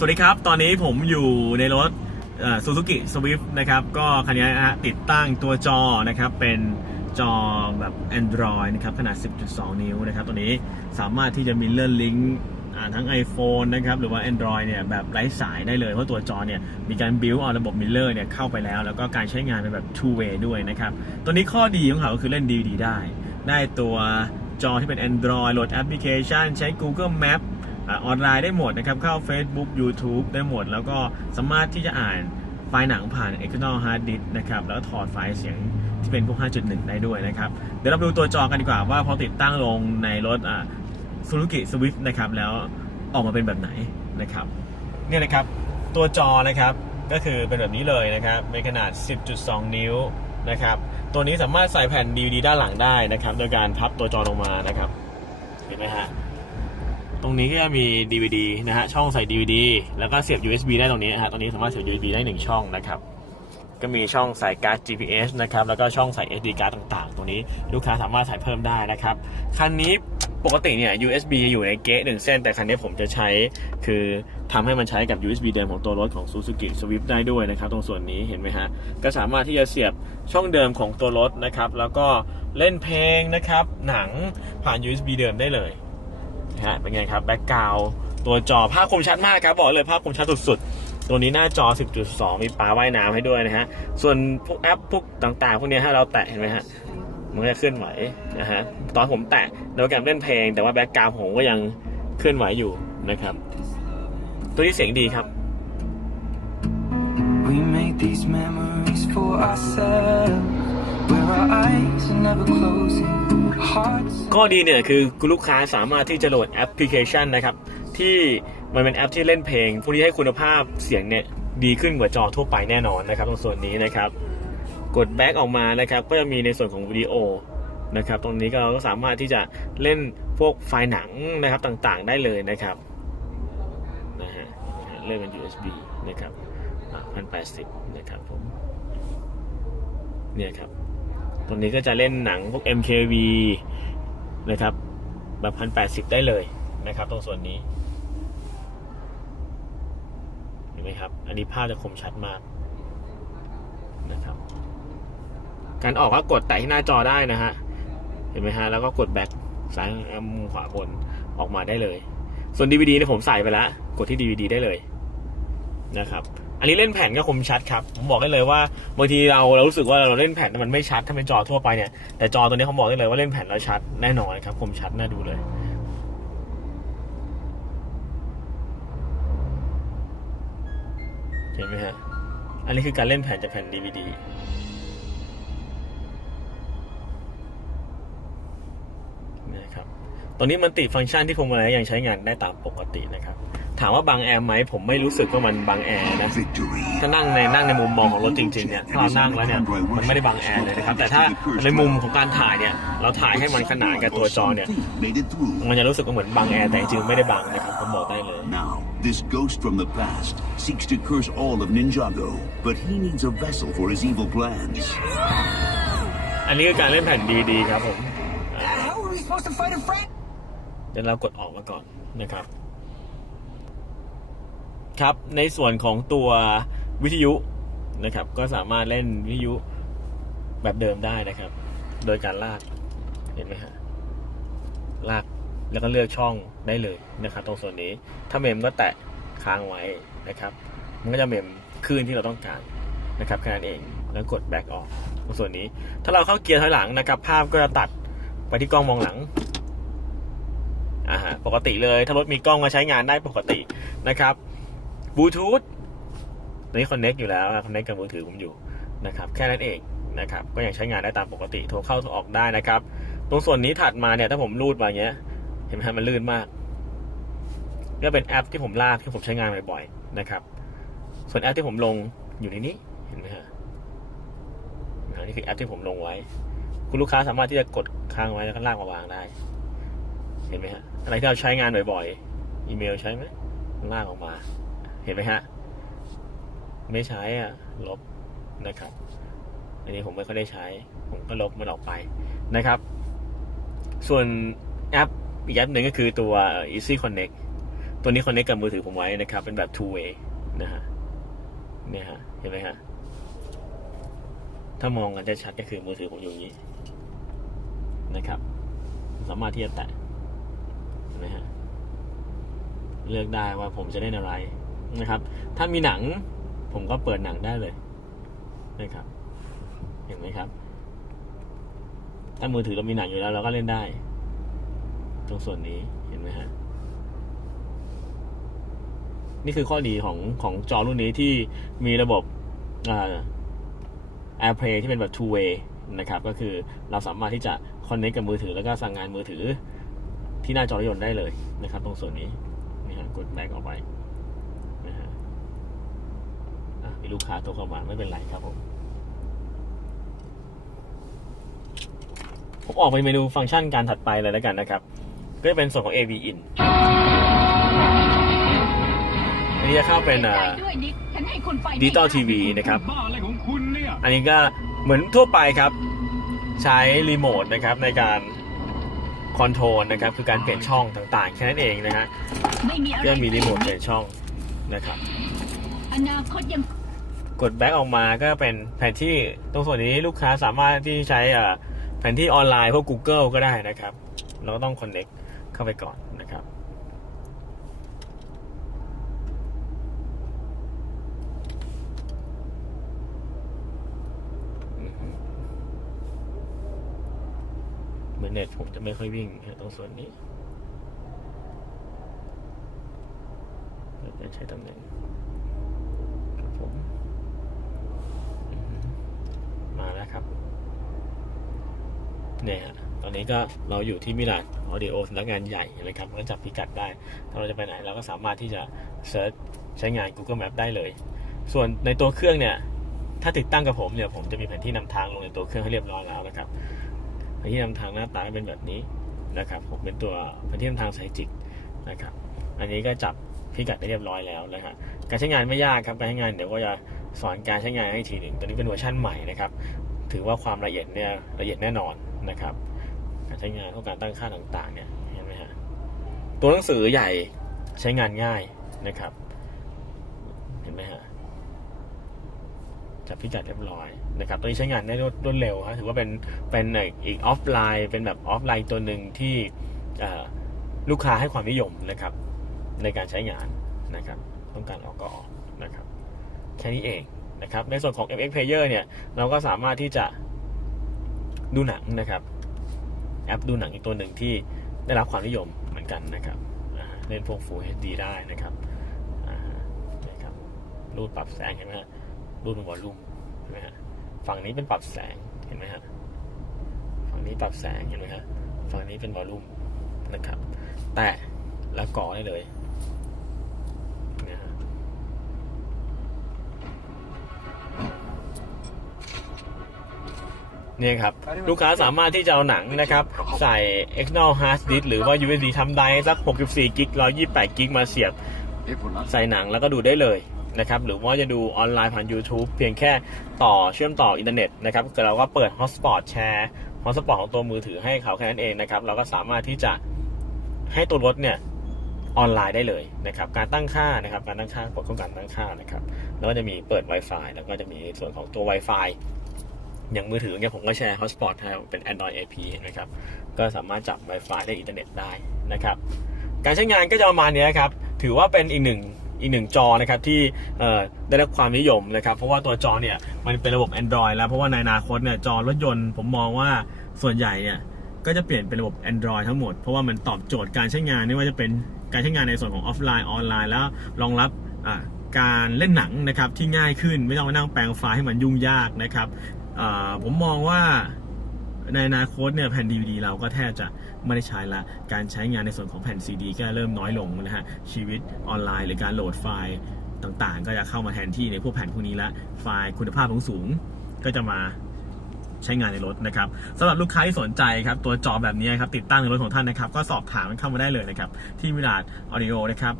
สวัสดีครับ ตอนนี้ผมอยู่ในรถซูซูกิสวิฟนะครับ ก็คันนี้นะฮะติดตั้งตัวจอนะครับ เป็นจอแบบ Android นะครับ ขนาด 10.2 นิ้วนะครับ ตัวนี้สามารถที่จะมีเลื่อนลิงก์ทั้ง iPhone นะครับ หรือว่า Android เนี่ยแบบไร้สายได้เลย เพราะตัวจอเนี่ยมีการ build เอาระบบ Miller เนี่ยเข้าไปแล้ว แล้วก็การใช้งานเป็นแบบ two way ด้วยนะครับ ตัวนี้ข้อดีของเขาก็คือเล่น DVD ได้ ได้ตัวจอที่เป็น Android โหลดแอปพลิเคชัน ใช้ Google Map ออนไลน์ได้หมดนะครับ เข้า Facebook YouTube ได้หมด แล้วก็สามารถที่จะอ่านไฟล์หนังผ่าน external hard disk นะครับ แล้วถอดไฟล์เสียงที่เป็นพวก 5.1 ได้ด้วยนะครับ เดี๋ยวเราไปดูตัวจอกันดีกว่าว่าพอติดตั้งลงในรถอ่า Suzuki Swift นะครับ แล้วออกมาเป็นแบบไหนนะครับเนี่ยนะครับ ตัวจอนะครับก็คือเป็นแบบนี้เลยนะครับเป็นขนาด 10.2 นิ้วนะครับ ตัวนี้สามารถใส่แผ่น DVD ด้านหลังได้นะครับ โดยการพับตัวจอลงมานะครับ เห็นไหมฮะ ตรงนี้ก็จะมี DVD นะฮะช่องใส่ DVD แล้วก็เสียบ USB ได้ตรงนี้นะฮะตรงนี้สามารถเสียบ USB ได้หนึ่งช่องนะครับก็มีช่องใส่การ์ด GPS นะครับแล้วก็ช่องใส่ SD การ์ดต่างๆ ตรงนี้ลูกค้าสามารถใส่เพิ่มได้นะครับคันนี้ปกติเนี่ย USB อยู่ในเกะหนึ่งเส้น แต่คันนี้ผมจะใช้คือทำให้มันใช้กับ USB เดิมของตัวรถของ Suzuki Swift ได้ด้วยนะครับตรงส่วนนี้เห็นไหมฮะ ก็สามารถที่จะเสียบช่องเดิมของตัวรถนะครับ แล้วก็เล่นเพลงนะครับ หนังผ่าน USB เดิมได้เลย นะฮะเป็นไงครับแบ็กกราวตัวจอภาพคมชัดมากครับบอกเลยภาพคมชัดสุดๆ ตัวนี้หน้าจอ 10.2 มีปลาว่ายน้ำให้ด้วยนะฮะ ส่วนพวกแอปพวกต่างๆ พวกนี้ถ้าเราแตะเห็นไหมฮะ มันก็จะเคลื่อนไหวนะฮะ ตอนผมแตะในโปรแกรมเล่นเพลง แต่ว่าแบ็กกราวผมก็ยังเคลื่อนไหวอยู่นะครับ ตัวนี้เสียงดีครับ We made these memories for ourselves, ข้อดีเนี่ยคือคุณลูกค้าสามารถที่จะโหลดแอปพลิเคชันนะครับ ที่มันเป็นแอปที่เล่นเพลงพวกนี้ให้คุณภาพเสียงเนี่ยดีขึ้นกว่าจอทั่วไปแน่นอนนะครับ ตรงส่วนนี้นะครับ กดแบ็กออกมานะครับ ก็จะมีในส่วนของวิดีโอนะครับ ตรงนี้ก็เราก็สามารถที่จะเล่นพวกไฟล์หนังนะครับต่างๆ ได้เลยนะครับนะฮะนะฮะเล่นเป็น USB นะครับพันแปดสิบนะครับผมเนี่ยครับ ตรงนี้ก็จะเล่นหนังพวก MKV นะครับ แบบพันแปดสิบได้เลยนะครับ ตรงส่วนนี้ เห็นไหมครับ อันนี้ภาพจะคมชัดมากนะครับ การออกก็กดแตะที่หน้าจอได้นะฮะ เห็นไหมฮะ แล้วก็กดแบ็คซ้ายมุมขวาบนออกมาได้เลย ส่วน DVD เนี่ยผมใส่ไปแล้ว กดที่ DVD ได้เลยนะครับ อันนี้เล่นแผ่นก็คมชัดครับ ผมบอกได้เลยว่าบางทีเราเรารู้สึกว่าเราเล่นแผ่นมันไม่ชัดถ้าเป็นจอทั่วไปเนี่ยแต่จอตัวนี้เขาบอกได้เลยว่าเล่นแผ่นแล้วชัดแน่นอนครับคมชัดน่าดูเลยเห็นไหมฮะอันนี้คือการเล่นแผ่นจากแผ่น DVD นะครับตอนนี้มันติดฟังก์ชันที่พวงมาลัยยังใช้งานได้ตามปกตินะครับ ถามว่าบังแอร์ไหมผมไม่รู้สึกว่ามันบังแอร์นะ Victory. ถ้านั่งในนั่งในมุมมองของรถจริงๆเนี่ยถ้าเรานั่งแล้วเนี่ยมันไม่ได้บังแอร์เลยนะครับแต่ถ้าในมุมของการถ่ายเนี่ยเราถ่ายให้มันขนานกับตัวจอเนี่ย Made it through. มันจะรู้สึกว่าเหมือนบังแอร์แต่จริงๆไม่ได้บังนะครับผมบอกได้เลย Now, this ghost from the past seeks to curse all of Ninjago, but he needs a vessel for his evil plans. อันนี้คือการเล่นแผ่น DVD ครับผม How are we supposed to fight a friend? เดี๋ยวเรากดออกมาก่อนนะครับ ครับ ในส่วนของตัววิทยุนะครับ ก็สามารถเล่นวิทยุแบบเดิมได้นะครับ โดยการลากเห็นไหมฮะลากแล้วก็เลือกช่องได้เลยนะครับ ตรงส่วนนี้ถ้าเมมก็แตะค้างไว้นะครับ มันก็จะเมมคลื่นที่เราต้องการนะครับแค่นั้นเองแล้วกดแบ็กออกตรงส่วนนี้ ถ้าเราเข้าเกียร์ถอยหลังนะครับ ภาพก็จะตัดไปที่กล้องมองหลังอ่าฮะปกติเลยถ้ารถมีกล้องก็ใช้งานได้ปกตินะครับ บลูทูธตอนนี้คอนเน็กอยู่แล้วคอนเน็กกับมือถือผมอยู่นะครับแค่นั้นเองนะครับก็ยังใช้งานได้ตามปกติโทรเข้าโทรออกได้นะครับ ตรงส่วนนี้ถัดมาเนี่ยถ้าผมรูดมาเงี้ย เห็นไหมฮะมันลื่นมากก็เป็นแอปที่ผมลากที่ผมใช้งานบ่อยๆนะครับ ส่วนแอปที่ผมลงอยู่ในนี้เห็นไหมฮะนี่คือแอปที่ผมลงไว้ คุณลูกค้าสามารถที่จะกดค้างไว้แล้วก็ลากมาวางได้ เห็นไหมฮะอะไรที่เราใช้งานบ่อยๆ อีเมลใช้ไหมลากออกมา ห็นไหมฮะ ไม่ใช้อะลบนะครับ อันนี้ผมไม่ค่อยได้ใช้ ผมก็ลบมันออกไปนะครับ ส่วนแอปอีกแอปหนึ่งก็คือตัว Easy Connect ตัวนี้คอนเนคกับมือถือผมไว้นะครับ เป็นแบบ two way นะฮะเนี่ยฮะเห็นไหมฮะถ้ามองกันจะชัดก็คือมือถือผมอยู่อย่างนี้นะครับ สามารถที่จะแตะเห็นไหมฮะเลือกได้ว่าผมจะเล่นอะไร นะครับ ถ้ามีหนังผมก็เปิดหนังได้เลยนะครับ เห็นไหมครับ ถ้ามือถือเรามีหนังอยู่แล้ว เราก็เล่นได้ ตรงส่วนนี้เห็นไหมฮะนี่คือข้อดีของของจอรุ่นนี้ที่มีระบบอ AirPlay ที่เป็นแบบ two way นะครับ ก็คือเราสามารถที่จะ connect กับมือถือ แล้วก็สั่งงานมือถือที่หน้าจอรถยนต์ได้เลยนะครับ ตรงส่วนนี้นี่ฮะกดแบ็กออกไปนะฮะอะ มีลูกค้าโทรเข้ามาไม่เป็นไรครับผม ผมออกไปเมนูฟังก์ชันการถัดไปเลยแล้วกันนะครับ ก็จะเป็นส่วนของ AV in อันนี้จะเข้าเป็นอ่าด้วยนิดฉันให้คุณไปดิจิตอลทีวีนะครับบ้าอะไรของคุณเนี่ยอันนี้ก็เหมือนทั่วไปครับ ใช้รีโมทนะครับในการคอนโทรลนะครับคือการเปลี่ยนช่องต่างๆ แค่นั้นเองนะฮะไม่มีอะไรก็มีรีโมทเปลี่ยนช่องนะครับ อนาคตยัง กดแบ็กออกมาก็เป็นแผนที่ตรงส่วนนี้ลูกค้าสามารถที่ใช้แผนที่ออนไลน์พวก Google ก็ได้นะครับ เราก็ต้อง Connect เข้าไปก่อนนะครับเหมือนเน็ตผมจะไม่ค่อยวิ่งตรงส่วนนี้จะใช้ตำแหน่งครับผมอือฮึมาแล้วครับ เนี่ยตอนนี้ก็เราอยู่ที่มิลานออดิโอสำนักงานใหญ่นะครับก็จับพิกัดได้ ถ้าเราจะไปไหนเราก็สามารถที่จะเซิร์ชใช้งาน Google Map ได้เลย ส่วนในตัวเครื่องเนี่ย ถ้าติดตั้งกับผมเนี่ยผมจะมีแผนที่นำทางลงในตัวเครื่องให้เรียบร้อยแล้วนะครับแผนที่นำทางหน้าตาเป็นแบบนี้นะครับ ผมเป็นตัวแผนที่นำทางสายจิกนะครับ อันนี้ก็จับพิกัดได้เรียบร้อยแล้วนะครับการใช้งานไม่ยากครับ การใช้งานเดี๋ยวก็จะสอนการใช้งานให้ทีหนึ่งตัวนี้เป็นเวอร์ชั่นใหม่นะครับ ถือว่าความละเอียดเนี่ยละเอียดแน่นอน นะครับ การใช้งานพวกการตั้งค่าต่างๆเนี่ยเห็นไหมฮะตัวหนังสือใหญ่ใช้งานง่ายนะครับ เห็นไหมฮะจับพิกัดเรียบร้อยนะครับตัวนี้ใช้งานได้รวดดเร็วฮะถือว่าเป็นเป็นอีกออฟไลน์ เป็นแบบออฟไลน์ตัวหนึ่งที่ลูกค้าให้ความนิยมนะครับ ในการใช้งานนะครับ ต้องการออกก็ออกนะครับ แค่นี้เองนะครับ ในส่วนของ MX Player เนี่ย เราก็สามารถที่จะ ดูหนังนะครับ แอปดูหนังอีกตัวหนึ่งที่ได้รับความนิยมเหมือนกันนะครับเล่นพวก Full HD ได้นะครับอ่านะครับรูดปรับแสงเห็นไหมฮะรูดเป็นวอลลุ่มเห็นไหมฮะฝั่งนี้เป็นปรับแสงเห็นไหมฮะฝั่งนี้ปรับแสงเห็นไหมฮะฝั่งนี้เป็นวอลลุ่มนะครับ แตะแล้วก่อได้เลย นี่ครับ ลูกค้าสามารถที่จะเอาหนังนะครับ ใส่ external hard disk หรือว่า USB ทำได้สัก 64 กิก 128 กิกมาเสียบ ใส่หนังแล้วก็ดูได้เลยนะครับ หรือว่าจะดูออนไลน์ผ่าน YouTube เพียงแค่ต่อเชื่อมต่ออินเทอร์เน็ตนะครับเราก็เปิด hotspot แชร์ hotspot ของตัวมือถือให้เขาแค่นั้นเองนะครับ เราก็สามารถที่จะให้ตัวรถเนี่ยออนไลน์ได้เลยนะครับ การตั้งค่านะครับ การตั้งค่ากดข้าการตั้งค่านะครับ แล้วก็จะมีเปิด Wi-Fi แล้วก็จะมีส่วนของตัว Wi-Fi อย่างมือถือเนี่ยผมก็แชร์ hotspot ให้เป็น Android AP เห็นไหมครับ ก็สามารถจับ Wi-Fi ได้อินเทอร์เน็ตได้นะครับ การใช้งานก็จะประมาณนี้ครับ ถือว่าเป็นอีกหนึ่งอีกหนึ่งจอนะครับที่ได้รับความนิยมนะครับ เพราะว่าตัวจอเนี่ยมันเป็นระบบ Android แล้วเพราะว่าในอนาคตเนี่ยจอรถยนต์ผมมองว่าส่วนใหญ่เนี่ยก็จะเปลี่ยนเป็นระบบ Android ทั้งหมด เพราะว่ามันตอบโจทย์การใช้งานไม่ว่าจะเป็นการใช้งานในส่วนของออฟไลน์ออนไลน์แล้วรองรับการเล่นหนังนะครับที่ง่ายขึ้นไม่ต้องมานั่งแปลงไฟล์ให้มันยุ่งยากนะครับ ผมมองว่าในอนาคตเนี่ยแผ่น DVD เราก็แทบจะไม่ได้ใช้ละ การใช้งานในส่วนของแผ่น CD ก็เริ่มน้อยลงนะฮะ ชีวิตออนไลน์หรือการโหลดไฟล์ต่างๆ ก็จะเข้ามาแทนที่ในพวกแผ่นพวกนี้ละ ไฟล์คุณภาพสูงก็จะมาใช้งานในรถนะครับสำหรับลูกค้าที่สนใจครับ ตัวจอแบบนี้ครับ ติดตั้งในรถของท่านนะครับ ก็สอบถามเข้ามาได้เลยนะครับ ที่มิลาดออดิโอนะครับ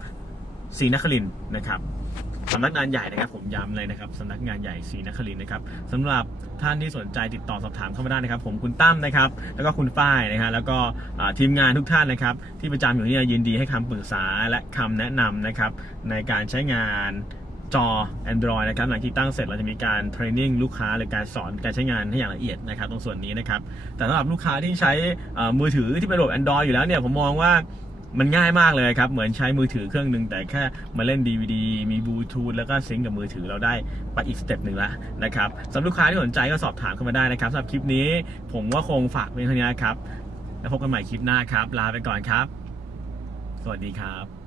ศรีนครินนะครับ สำนักงานใหญ่นะครับผมย้ำเลยนะครับสำนักงานใหญ่ศรีนครินทร์นะครับสำหรับท่านที่สนใจติดต่อสอบถามเข้ามาได้นะครับ ผมคุณตั้มนะครับ แล้วก็คุณฝ้ายนะฮะแล้วก็ทีมงานทุกท่านนะครับ ที่ประจำอยู่นี่ยินดีให้คำปรึกษาและคำแนะนำนะครับ ในการใช้งานจอ Android นะครับหลังที่ตั้งเสร็จเราจะมีการเทรนนิ่งลูกค้าหรือการสอนการใช้งานให้อย่างละเอียดนะครับตรงส่วนนี้นะครับแต่สำหรับลูกค้าที่ใช้มือถือที่เป็นระบบ Android อยู่แล้วเนี่ยผมมองว่า มันง่ายมากเลยครับ เหมือนใช้มือถือเครื่องหนึ่งแต่แค่มาเล่น DVD มีบลูทูธแล้วก็ซิงก์กับมือถือเราได้ไปอีกสเต็ปหนึ่งละนะครับสำหรับลูกค้าที่สนใจก็สอบถามเข้ามาได้นะครับสำหรับคลิปนี้ ผมว่าคงฝากไว้เท่านี้ครับ แล้วพบกันใหม่คลิปหน้าครับ ลาไปก่อนครับ สวัสดีครับ